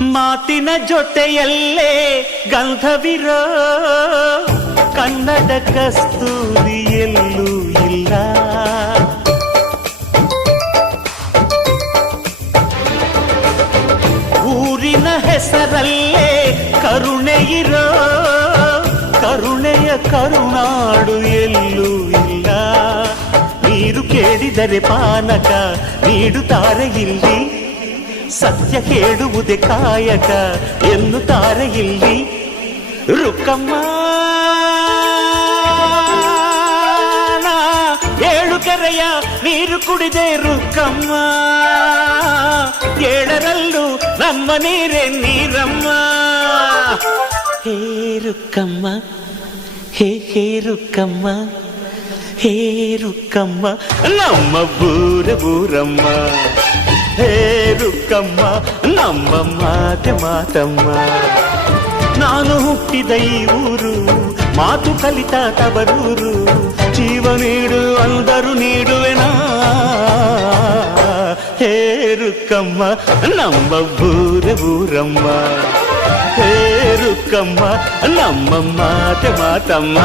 ಮಾತಿನ ಜೊತೆಯಲ್ಲೇ ಗಂಧವಿರೋ ಕನ್ನಡ ಕಸ್ತೂರಿ ಎಲ್ಲೂ ಇಲ್ಲ. ಊರಿನ ಹೆಸರಲ್ಲೇ ಕರುಣೆ ಇರೋ ಕರುಣೆಯ ಕರುನಾಡು ಎಲ್ಲೂ ಇಲ್ಲ. ನೀರು ಕೇಳಿದರೆ ಪಾನಕ ನೀಡುತ್ತಾರೆ ಇಲ್ಲಿ, ಸತ್ಯ ಕೇಳುವುದೇ ಕಾಯಕ ಎನ್ನುತ್ತಾರೆ ಇಲ್ಲಿ. ರುಕ್ಕಮ್ಮ ಏಳು ಕೆರೆಯ ನೀರು ಕುಡಿದೆ ರುಕ್ಕಮ್ಮ, ಏಳರಲ್ಲೂ ನಮ್ಮ ನೀರೇ ನೀರಮ್ಮ. ಹೇ ರುಕ್ಕಮ್ಮ ಹೇ ಹೇ ರುಕ್ಕಮ್ಮ ಹೇ ರುಕ್ಕಮ್ಮ ನಮ್ಮ ಬೂರಮ್ಮ. ಹೇ ರುಕ್ಕಮ್ಮ ನಮ್ಮ ಮಾತೆ ಮಾತಮ್ಮ. ನಾನು ಹುಟ್ಟಿದ ಈ ಊರು ಮಾತು ಕಲಿತ ತವರೂರು, ಜೀವ ನೀಡು ಅಂದರು ನೀಡುವೆನಾ. ಹೇ ರುಕ್ಕಮ್ಮ ನಮ್ಮ ಬೂರಮ್ಮ. ಹೇ ರುಕ್ಕಮ್ಮ ನಮ್ಮ ಮಾತೆ ಮಾತಮ್ಮ.